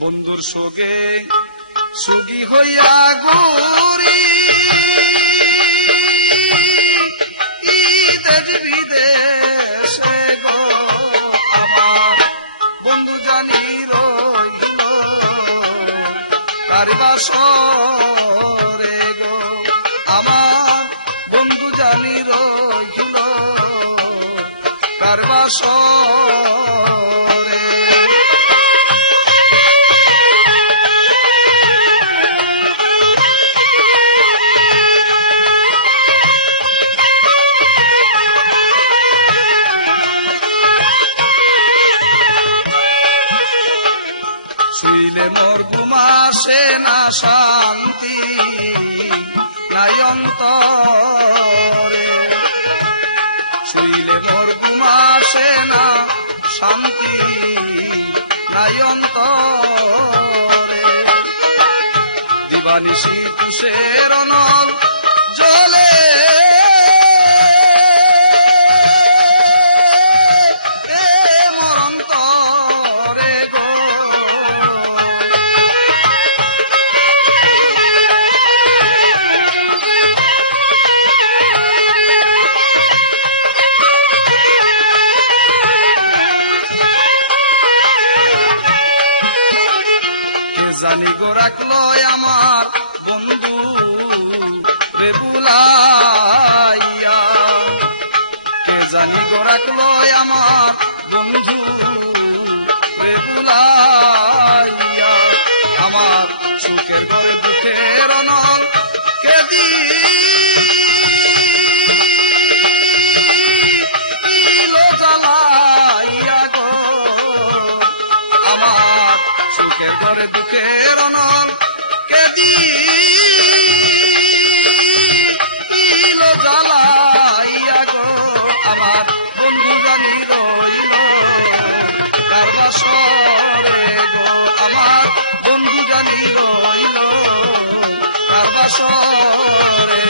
বন্ধুর সুগে সুখী হইয়া ঘুরি দেশ বিদেশে গো আমার বন্ধু জানি রইল কার বাসরে গো আমার বন্ধু জানি রইল কার বাসরে। শুইলে মোর ঘুমাসে না শান্তি নাই অন্তরে, শুইলে মোর ঘুমাসে না শান্তি নাই অন্তরে, দিবানিশি তুষের নল জলে জানি গো রাখলো আমার বন্ধু রে বুলাইয়া, কে জানি গো রাখলো আমার বন্ধু রে বুলাইয়া, আমার সুখের ঘরে দুঃখের অনল কে দিল জ্বালাইয়া গো, আমার সুখের ঘরে দুঃখের অনল কে দিল জ্বালাইয়া গো, আমার বন্ধু জানি রইল কার বাসরে গো, আমার বন্ধু জানি রইল কার বাসরে।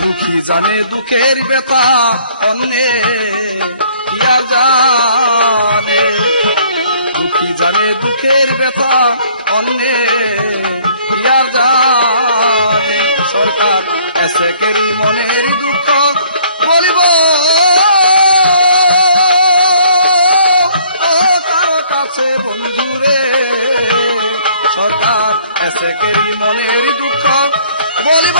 দুঃখী জানে দুঃখের ব্যথা অন্যে ইয়া জানে, দুঃখী জানে দুঃখের ব্যথা অন্যে ইয়া জানে, সরকার এসে গেলি মনের দুঃখ বলিব কারো কাছে বন্ধুরে, সরকার এসে গেলি মনের দুঃখ বলিব